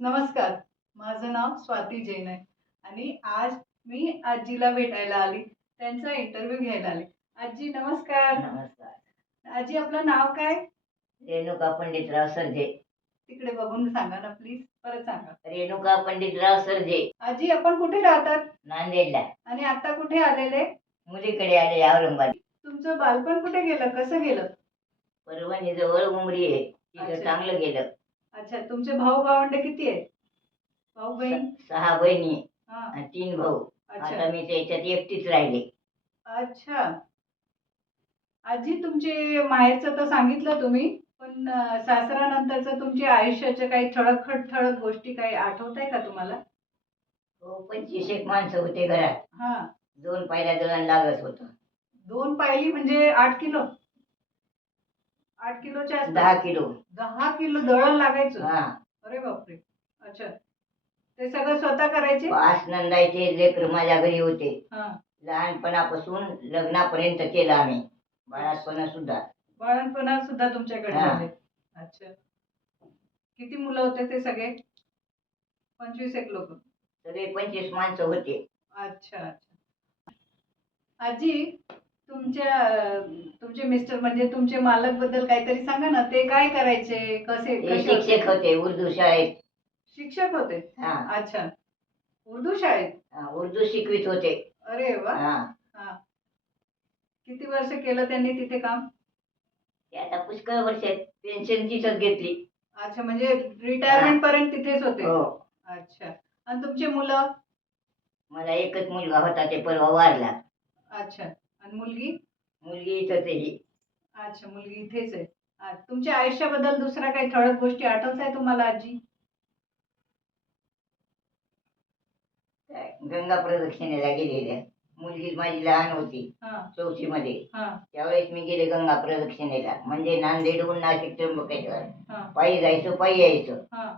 नमस्कार. माझं नाव स्वाती जैन आहे आणि आज मी आजीला भेटायला आली. त्यांचा इंटरव्ह्यू घ्यायला आले. आजी नमस्कार. नमस्कार. आजी आपलं नाव काय? रेणुका पंडितराव सरजे. तिकडे बघून सांगा ना प्लीज. परत सांगा. रेणुका पंडितराव सरजे. आजी आपण कुठे राहतात नांदेडला. आणि आता कुठे आलेले? मुलीकडे आले औरंगाबाद. तुमचं बालपण कुठे गेलं? कसं गेलं? परभणी जवळ उमरी आहे, तिथं अच्छा. चांगलं गेलं. अच्छा, तुमचे भाऊ भावंड किती आहेत? भाऊ बहीण? 6 बहिणी हा. आणि 3 भाऊ. अच्छा आता मी त्याच्यात एकटीच राहिले. अच्छा. आजी तुमचे माहेरचं तर सांगितलं तुम्ही, पण सासरानंतरचं तुमच्या आयुष्याच्या काही ठळक गोष्टी काही आठवताय का तुम्हाला? हो, 25 एक माणसं होते घरात. हा. 2 पायल्या दळण लागत होतं. 2 पायली म्हणजे 8 किलो? 8 किलोच्या आसपास? 10 किलो. 10 किलो दळण लागायचं? हा. अरे बापरे. अच्छा, ते सगळं स्वतः करायचे? 5 नंदाचे लेकर माझ्या घरी होते. हा. लहानपणापासून लग्नापर्यंत केलं आम्ही. बाळापणा सुद्धा. बाळणपणात सुद्धा तुमच्याकडे हा. झाले? अच्छा. किती मुलं होते ते सगळे? 25 एक लोक? सगळे 25 माणसं होते. अच्छा अच्छा. आजी तुमचे मिस्टर म्हणजे तुमचे मालक बद्दल काहीतरी सांगा ना. ते काय करायचे? ते कसे शिक्षक होते उर्दू शाळेत. शिक्षक होते? हा. अच्छा. उर्दू शाळेत? उर्दू शिकवित होते. अरे वा. हा. हा. किती वर्ष केलं त्यांनी तिथे काम? ते आता पुष्कळ वर्ष पेन्शन तिथंच घेतली. अच्छा, म्हणजे रिटायरमेंट पर्यंत तिथेच होते? हो. अच्छा. आणि तुमचे मुलं? मला एकच मुलगा होता, ते परवा वारला. अच्छा. आणि मुलगी? मुलगी इथंच आहे ही. अच्छा, मुलगी इथेच आहे. तुमच्या आयुष्याबद्दल दुसऱ्या काही ठळक गोष्टी आठवताय तुम्हाला आजी? गंगा प्रदक्षिणेला गेलेल्या. मुलगी माझी लहान होती, हा. 4थी मध्ये. हा. त्यावेळेस मी गेले गंगा प्रदक्षिणेला. म्हणजे नांदेडहून नाशिक त्र्यंबकेश्वर हा. पायी जायचं, पायी यायचं. हा.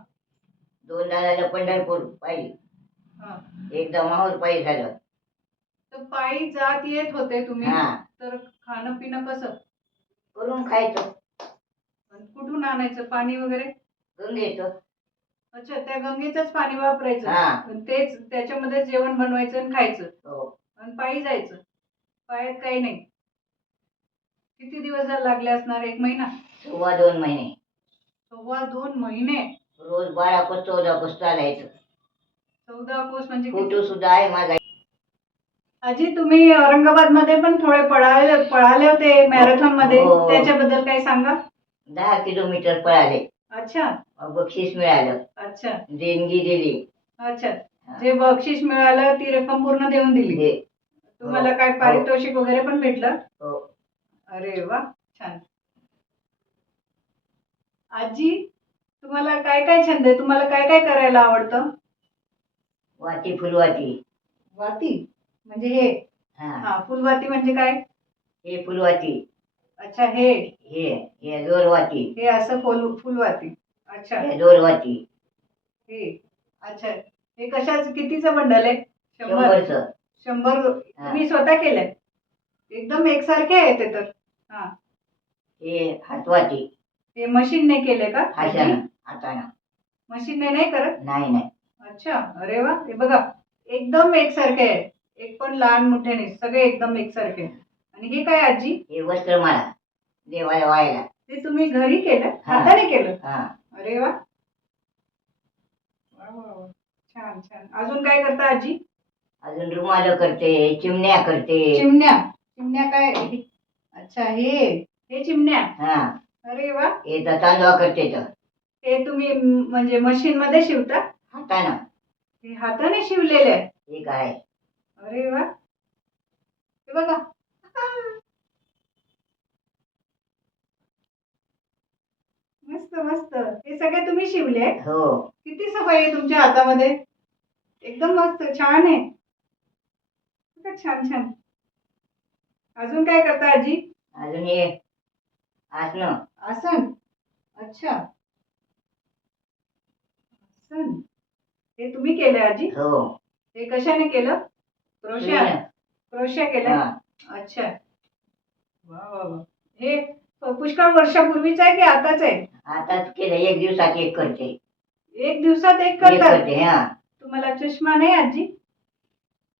2दा झालं पंढरपूर पायी, हा. एकदा माहूर पायी झालं. तर पायी जात येत होते तुम्ही? हा. तर खाणं पिणं कसं? करून खायचं. आणि कुठून आणायचं पाणी वगैरे? गंगेचं. अच्छा, त्या गंगेचंच पाणी वापरायचं? हा. आणि तेच त्याच्यामध्ये जेवण बनवायचं आणि खायचं? हो. आणि पायी जायचं? पायात काही नाही? किती दिवस लागले असणार? 1 महिना? 2.25 महिने. 2.25 महिने? रोज 12 कोस 14 कोस चालायचं. 14 कोस म्हणजे किती? फोटो सुद्धा आहे माझा. आजी तुम्ही औरंगाबाद मध्ये पण थोडे पळाले होते मॅरेथॉन मध्ये? हो. त्याच्याबद्दल काही सांगा. 10 किलोमीटर पळाले. अच्छा. बक्षीस मिळालं. अच्छा. देणगी दिली. अच्छा. जे बक्षीस मिळालं ती रक्कम पूर्ण देऊन दिली? तुम्हाला काय पारितोषिक वगैरे पण भेटलं? हो. अरे वा, छान. आजी तुम्हाला काय काय छंद आहे? तुम्हाला काय काय करायला आवडतं? वाती फुलवाती. वाती म्हणजे हे? हा. फुलवाती म्हणजे काय? हे फुलवाती. अच्छा. हे हे दोरवाती. हे असं फुलवाती. अच्छा. हे दोरवाती. हे. अच्छा. हे कशाच कितीचं बंडल आहे? 100चं. 100 तुम्ही स्वतः केलंय? एकदम एकसारखे आहे ते तर. हा. हे हातवाती. हे मशीनने केले का? हातानं. मशीनने नाही करत? नाही. अच्छा. अरे वा. हे बघा एकदम एकसारखे आहे. एक पण लहान मोठे नाही, सगळे एकदम एकसारखे. आणि हे काय आजी? हे वस्त्रमाळा देवाला वाहायला. ते तुम्ही घरी केलं? हाताने केलं? हा. अरे वा. छान छान. अजून काय करता आजी? अजून रुमाल करते, चिमण्या करते. चिमण्या काय? अच्छा. हे चिमण्या? हा. अरे वा. हे तांदूळ करते. ते तुम्ही म्हणजे मशीन मध्ये शिवता? हातानं. हे हाताने शिवलेले आहे? हे काय? अरे वा. हे बघा मस्त मस्त. हे सगळे तुम्ही शिवले? हो. किती सफाई आहे तुमच्या हातामध्ये. एकदम मस्त छान आहे. छान छान. अजून काय करता आजी? अजून हे आसन. अच्छा. आसन हे तुम्ही केले आजी? हो. हे कशाने केलं? क्रोशा केलं? अच्छा. वा वा वा. हे पुष्कळ वर्षापूर्वीच आहे की आताच आहे? आताच केलं. 1 दिवसात एक करते. एक दिवसात एक एक करतात. करते हा. तुम्हाला चष्मा नाही आजी?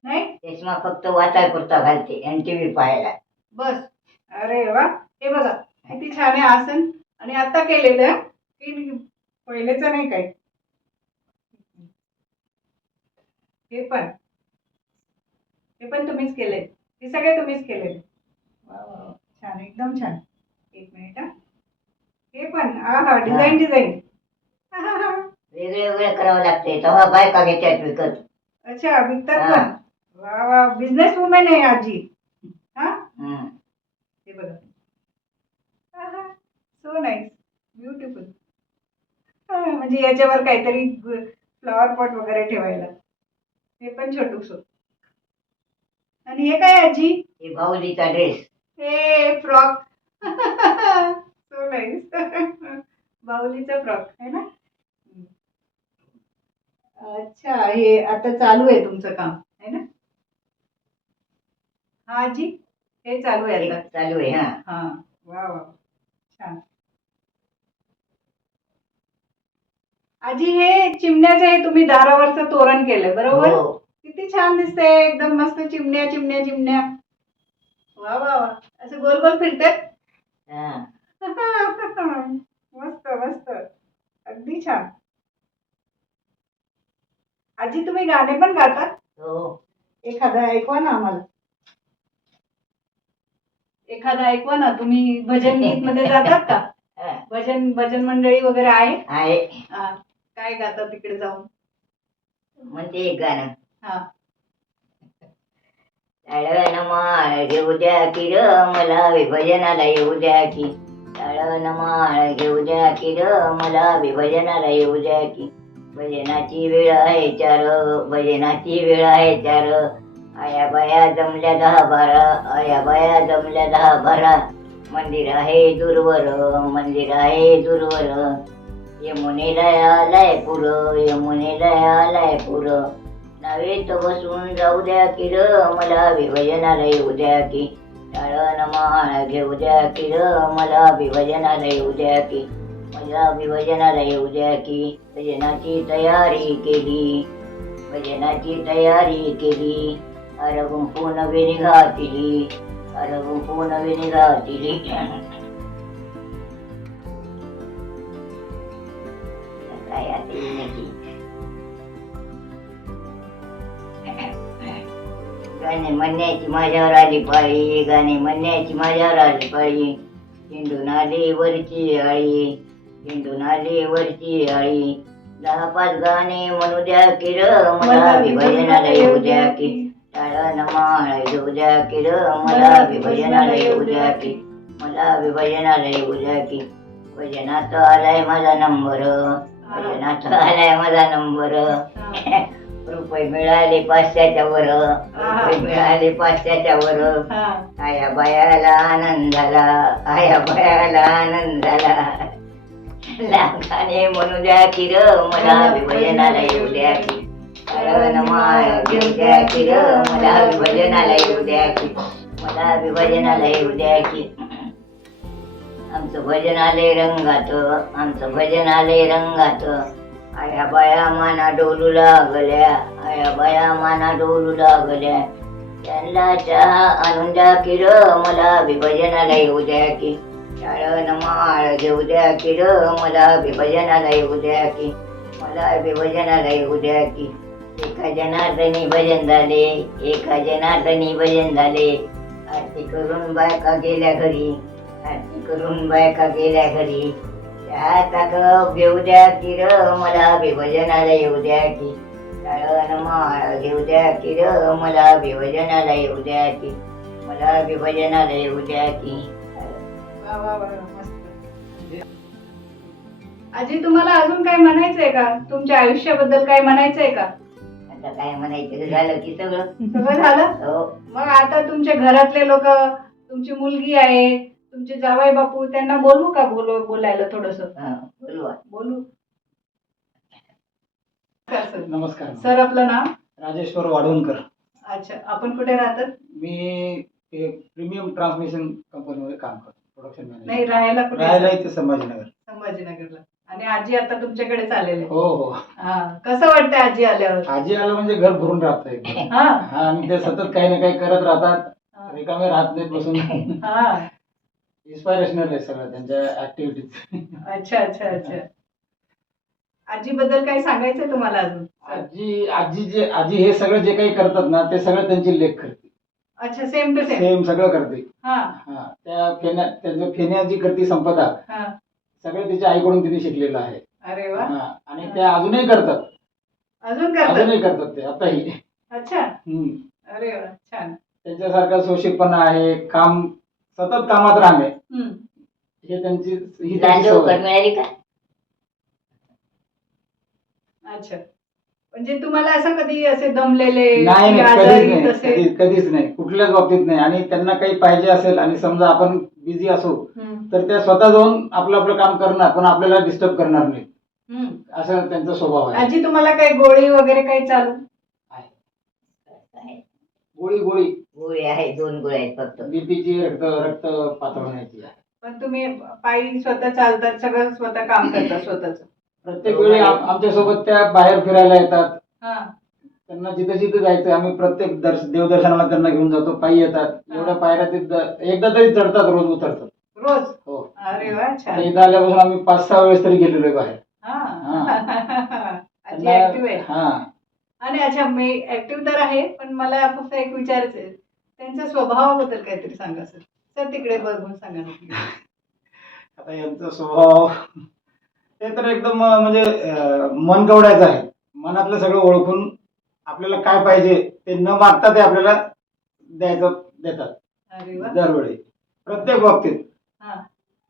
नाही. चष्मा फक्त वाचाय पुरता घालते आणि टीव्ही पाहायला. बस. अरे वा. हे बघा किती छान आहे आसन. आणि आता केलेलं हं? की पहिलेच नाही काही. हे पण तुम्हीच केले. हे सगळे तुम्हीच केले. वा वा वा. छान एकदम छान. एक मिनिट हा. हे पण हा डिझाईन डिझाईन. वेगळे वेगळे करावं लागते तेव्हा बायका घेतात विकत. अच्छा विकतात हा. पण. वा वा बिझनेस वुमेन आहे आजी. हा हम्म. हे बघा. So nice beautiful. म्हणजे याच्यावर काहीतरी फ्लॉवर पॉट वगैरे ठेवायला. हे पण छोटूस. आणि हे काय आजी? हे भाऊलीचा ड्रेस. हे फ्रॉक. So nice. बाहुलीचा फ्रॉक आहे ना. अच्छा हे आता चालू आहे तुमचं काम आहे ना. हा आजी हे चालू आहे आता. चालू आहे हा. हा वा वा छान. आजी हे चिमण्याचं हे तुम्ही दारावरचं तोरण केलंय बरोबर. हो. किती छान दिसतंय एकदम मस्त चिमण्या चिमण्या चिमण्या. वा वा वा असं गोल गोल फिरतात. हा. मस्त मस्त अगदी छान. आजी तुम्ही गाणे पण गातात. हो. एखादं ऐकवा ना आम्हाला. एखादं ऐकवा ना. तुम्ही भजन गीत मध्ये जातात का? हा. भजन भजन मंडळी वगैरे आहे. आहे. हा. काय गातात तिकडे जाऊन? म्हणते एक गाणं. हा. टाळण माळ घेऊ द्या की र मला विभजनाला येऊ द्या की. टाळण माळ घेऊ द्या की र मला विभजनाला येऊ द्या की. भजनाची वेळ आहे चार, भजनाची वेळ आहे चार. आया बाया जमल्या 10-12, आया बाया जमल्या 10-12. मंदिर आहे दूरवर, मंदिर आहे दूरवर. यमुनेला आलाय पुर, यमुनेला आलाय पुर. नावेत बसून जाऊ द्या की र मला विभजनाला येऊ द्या की. टाळण माळ घेऊ द्या की र मला विभजनाला येऊ द्या की. मला विभजनाला येऊ द्या की. भजनाची तयारी केली, भजनाची तयारी केली. अर गुंफून वेणी घातली, अर गुंफून वेणी घातली. काय आता येण्याची. गाणे म्हणण्याची माझ्यावर आली पाळी, गाणे म्हणण्याची माझ्यावर आली पाळी. हिंडून आली वरची आळी, हिंडून आली वरची आळी. 10-5 गाणे म्हणू द्या की र मला विभजनाला येऊ द्या की. टाळण माळ घेऊ द्या की र मला विभजनाला येऊ द्या की. मला विभजनाला येऊ द्या की. भजनात आलाय माझा नंबर, भजनात आलाय माझा नंबर. रुपये मिळाले 500च्या वर, रुपये मिळाले 500च्या वर. आया बायाला आनंद झाला, आया बायाला आनंद झाला. गाणे म्हणू द्या की र मला विभजनाला येऊ द्या की. टाळण माळ घेऊ द्या की र मला विभजनाला येऊ द्या की. मला विभजनाला येऊ द्या की. आमचं भजन आले रंगात, आमचं भजन आले रंगात. आया बाया माना डोलू लागल्या, आया बाया माना डोलू लागल्या. त्यांना चहा आणून द्या की र मला विभजनाला येऊ द्या की. टाळण माळ घेऊ द्या की र मला विभजनाला येऊ द्या की. मला विभजनाला येऊ द्या की. एका जनार्दनी भजन झाले, एका जनार्दनी भजन झाले. आरती करून बायका गेल्या घरी, आरती करून बायका गेल्या घरी. त्या कप घेऊ द्या की र मला विभजनाला येऊ द्या की. टाळण माळ घेऊ द्या की र मला विभजनाला येऊ द्या की. मला विभजनाला येऊ द्या की. वा वा वा मस्त. आजी तुम्हाला अजून काय म्हणायचंय का? तुमच्या आयुष्याबद्दल काय म्हणायचंय का? आता काय म्हणायचं झालं की सगळं सगळं झालं. हो. मग आता तुमच्या घरातले लोक, तुमची मुलगी आहे, तुमचे जावई बापू, त्यांना बोलवू का? बोलायला थोडस बोलवा. बोलू. नमस्कार. सर आपलं नाव? राजेश्वर वाढवणकर. अच्छा आपण कुठे राहतात? मी प्रीमियम ट्रान्समिशन कंपनीमध्ये काम करतो, प्रोडक्शन नाही मॅनेजर. राहायला कुठे? राहायला इथे संभाजीनगर. संभाजीनगरला. आणि आजी आता तुमच्याकडेच आलेले. हो हो. हा, कसं वाटतंय आजी आल्यावर? आजी आलं म्हणजे घर भरून राहतं एकदम. हा हा, आणि ते सतत काही ना काही करत राहतात, हा. रिकामे राहत नाहीत बसून. हा. इन्स्पायरेशनल आहे सगळं त्यांच्या ऍक्टिव्हिटीज. अच्छा अच्छा अच्छा. आजी बद्दल काही सांगायचं तुम्हाला अजून? आजी हे सगळं जे काही करतात ना, ते सगळं त्यांची लेख करते. अच्छा, सेम टू सेम. सेम सगळं करते. हा हा, त्याचं फेण्या जी करते संपदा, हा. सगळं तिच्या आईकडून तिने शिकलेलं आहे. अरे वा. हा, आणि त्या अजूनही करतात. अजून करतात? अजूनही करतात ते आताही. अच्छा. हम्म. अरे वा, छान. त्यांच्यासारखा सोशिकपणा आहे, सतत कामात राहणे, हम्म. ही त्यांची लांजा सवय. उकड मिळाली का? अच्छा, म्हणजे तुम्हाला असं कधी असे दमलेले नाही की नाही, कधीच आजारी नाही, तसे? कधीच नाही, कुठल्याच बाबतीत नाही. आणि त्यांना काही पाहिजे असेल आणि समजा आपण बिझी असू, हम्म. तर त्या स्वतः जाऊन आपलं आपलं काम करणार, पण आपल्याला डिस्टर्ब करणार नाही. हम्म. असा त्यांचा स्वभाव आहे. आजी तुम्हाला काही गोळी वगैरे काही चालू? आहे. गोळी गोळी आहे, 2 गोळ्या आहेत फक्त. बीपीची, रक्त पातळण्याची आहे. पण तुम्ही पायी स्वतः चालतात, सगळं स्वतः काम करता स्वतःच? प्रत्येक वेळी आमच्या सोबत त्या बाहेर फिरायला येतात. हा. त्यांना जिथं जिथं जायचं आम्ही प्रत्येक देवदर्शनाला त्यांना घेऊन जातो. पायी येतात. एवढ्या पायऱ्या एकदा तरी चढतात, रोज उतरतात. रोज? हो. अरे वा, आता छान. इथं आल्यापासून आम्ही 5-6 वेळेस तरी गेलेलो आहे बाहेर. हा. आजी ऍक्टिव्ह आहे. हा. आणि अच्छा, मी ऍक्टिव्ह तर आहे, पण मला फक्त एक विचारायचं आहे, त्यांच्या स्वभावाबद्दल काहीतरी सांगा सर. सर तिकडे बघून सांगा ना. आता यांचा स्वभाव ते तर एकदम म्हणजे मनगवड्याचं आहे. मनातलं सगळं ओळखून आपल्याला काय पाहिजे ते न मागता ते आपल्याला देतात. अरे वा. दरवेळी प्रत्येक बाबतीत, हा.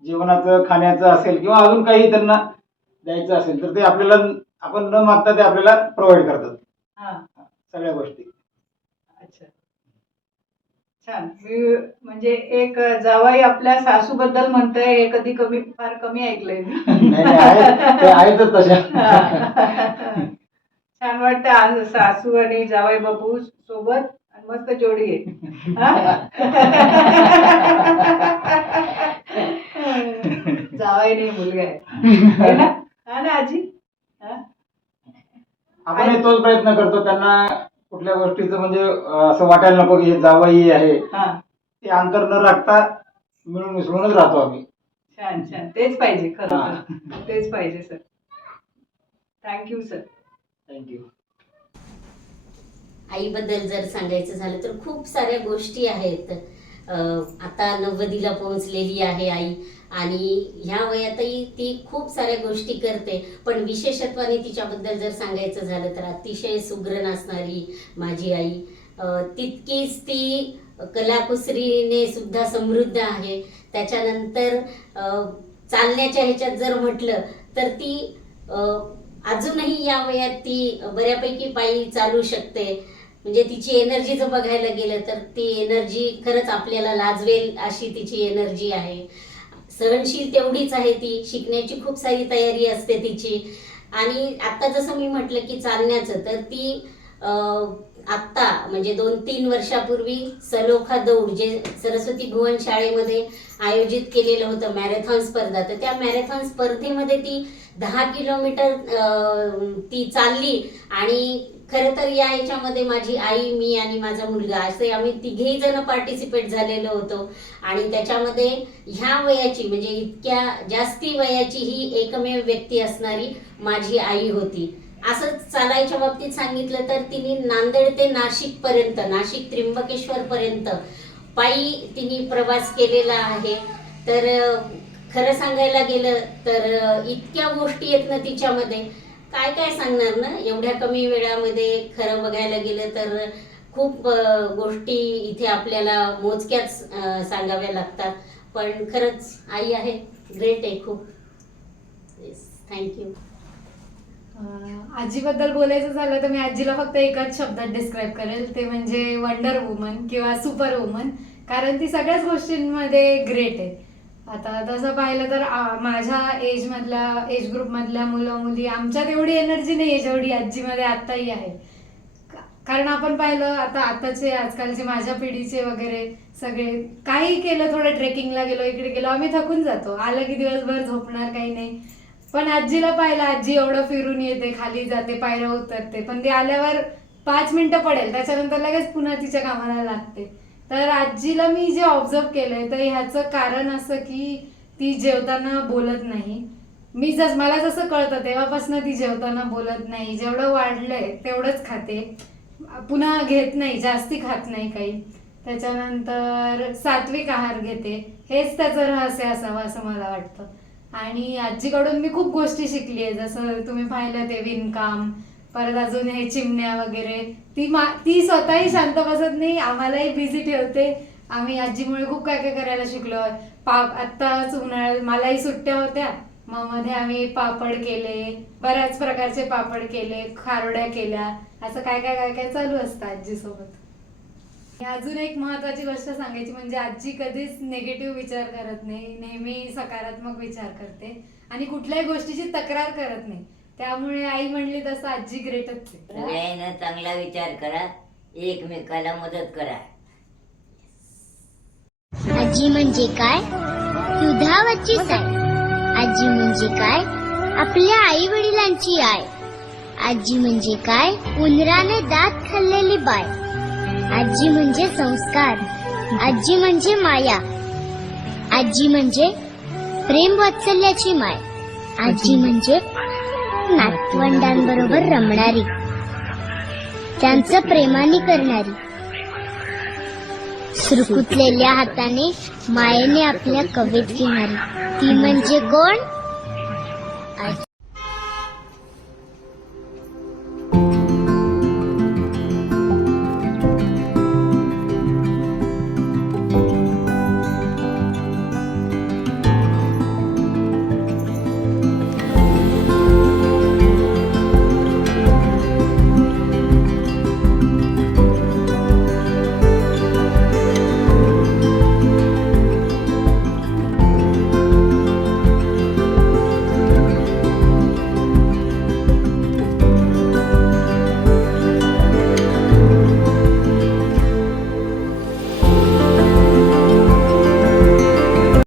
जेवणाचं, खाण्याचं असेल किंवा अजून काही त्यांना द्यायचं असेल तर ते आपण न मागता ते आपल्याला प्रोव्हाइड करतात हा. सगळ्या गोष्टी. अच्छा, छान. मी म्हणजे एक जावाई आपल्या सासूबद्दल म्हणतोय, हे कधी फार कमी ऐकलंय मी. नाही नाही, ते आहेतच तशा. छान वाटतं आज सासू आणि जावई बापू सोबत, आणि मस्त जोडी आहे. हा? जावई नाही, मुलगा आहे ना? हा ना आजी? हा? आपण तोच प्रयत्न करतो त्यांना कुठल्या गोष्टीचं म्हणजे असं वाटायला नको की हे जावई आहे. हा. ते अंतर न राखता मिळून मिसळूनच राहतो आम्ही. छान छान, तेच पाहिजे खरं हा. तर. तेच पाहिजे सर. Thank you sir. थँक्यू. आईबद्दल जर सांगायचं झालं तर खूप साऱ्या गोष्टी आहेत. आता 90ला पोहोचलेली आहे आई, आणि ह्या वयातही ती खूप साऱ्या गोष्टी करते. पण विशेषत्वाने तिच्याबद्दल जर सांगायचं झालं तर अतिशय सुगरण असणारी माझी आई. तितकीच ती कलाकुसरीने सुद्धा समृद्ध आहे. त्याच्यानंतर चालण्याच्या ह्याच्यात जर म्हटलं तर ती अजूनही या वयात ती बऱ्यापैकी पायी चालू शकते. म्हणजे तिची एनर्जी जर बघायला गेलं तर ती एनर्जी खरंच आपल्याला लाजवेल अशी तिची एनर्जी आहे. सहनशील तेवढीच आहे ती. शिकण्याची खूप सारी तयारी असते तिची. आणि आत्ता जसं मी म्हटलं की चालण्याचं, तर ती आत्ता म्हणजे 2-3 वर्षापूर्वी सलोखा दौड जे सरस्वती भुवन शाळेमध्ये आयोजित केलेलं होतं मॅरेथॉन स्पर्धा, तर त्या मॅरेथॉन स्पर्धेमध्ये ती 10 किलोमीटर ती चालली. आणि खरं तर या याच्यामध्ये माझी आई, मी आणि माझा मुलगा असे आम्ही तिघेही जण पार्टिसिपेट झालेलो होतो. आणि त्याच्यामध्ये ह्या वयाची म्हणजे इतक्या जास्ती वयाची ही एकमेव व्यक्ती असणारी माझी आई होती. असंच चालायच्या बाबतीत सांगितलं तर तिने नांदेड ते नाशिकपर्यंत, नाशिक त्र्यंबकेश्वरपर्यंत पायी तिने प्रवास केलेला आहे. तर खरं सांगायला गेलं तर इतक्या गोष्टी आहेत ना तिच्यामध्ये, काय काय सांगणार ना एवढ्या कमी वेळामध्ये. खरं बघायला गेलं तर खूप गोष्टी इथे आपल्याला मोजक्याच सांगाव्या लागतात. पण खरंच आई आहे, ग्रेट आहे खूप. थँक्यू. आजीबद्दल बोलायचं झालं तर मी आजीला फक्त एकाच शब्दात डिस्क्राईब करेल, ते म्हणजे वंडर वुमन किंवा सुपर वुमन. कारण ती सगळ्याच गोष्टींमध्ये ग्रेट आहे. आता तसं पाहिलं तर माझ्या एज ग्रुपमधल्या मुलं मुली आमच्यात एवढी एनर्जी नाही आहे जेवढी आजीमध्ये आत्ताही आहे. कारण आपण पाहिलं आताचे आजकालचे माझ्या पिढीचे वगैरे सगळे काही केलं, थोडं ट्रेकिंगला गेलो, इकडे गेलो, आम्ही थकून जातो. आलं की दिवसभर झोपणार, काही नाही. पण आजीला पाहिलं, आजी एवढं फिरून येते, खाली जाते, पायऱ्या उतरते, पण ती आल्यावर 5 मिनिटं पडेल, त्याच्यानंतर लगेच पुन्हा तिच्या कामाला लागते. तर आजीला मी जे ऑब्झर्व केलंय तर ह्याचं कारण असं की ती जेवताना बोलत नाही. मला जसं कळतं तेव्हापासून ती जेवताना बोलत नाही. जेवढं वाढलंय तेवढंच खाते, पुन्हा घेत नाही, जास्ती खात नाही काही. त्याच्यानंतर सात्विक आहार घेते. हेच त्याचं रहस्य असावं असं मला वाटतं. आणि आजीकडून मी खूप गोष्टी शिकली आहे, जसं तुम्ही पाहिलं ते विणकाम, परत अजून हे चिमण्या वगैरे. ती स्वतःही शांत बसत नाही, आम्हालाही बिझी ठेवते. आम्ही आजीमुळे खूप काय काय करायला शिकलो. आत्ताच उन्हाळ्यात मलाही सुट्ट्या होत्या, मग मध्ये आम्ही पापड केले, बऱ्याच प्रकारचे पापड केले, खारोड्या केल्या, असं काय काय काय काय चालू असतं आजीसोबत. अजून एक महत्वाची गोष्ट सांगायची म्हणजे आजी कधीच निगेटिव्ह विचार करत नाही, नेहमी सकारात्मक विचार करते आणि कुठल्याही गोष्टीची तक्रार करत नाही. त्यामुळे आई म्हणली तसं आजी ग्रेटच आहे. सगळ्यांना चांगला विचार करा, एकमेकाला मदत करा. आजी म्हणजे काय? दुधावरची साय. आजी म्हणजे काय? आपल्या आई वडिलांची आय. आजी म्हणजे काय? उंदराने दात खाल्लेली बाय. आजी म्हणजे संस्कार. आजी म्हणजे माया. आजी म्हणजे प्रेम वात्सल्याची माय. आजी म्हणजे नातवंडांबरोबर रमणारी, त्यांचं प्रेमाने करणारी, सुरकुतलेल्या हाताने मायेने आपल्या कवेत घेणारी. ती म्हणजे कोण?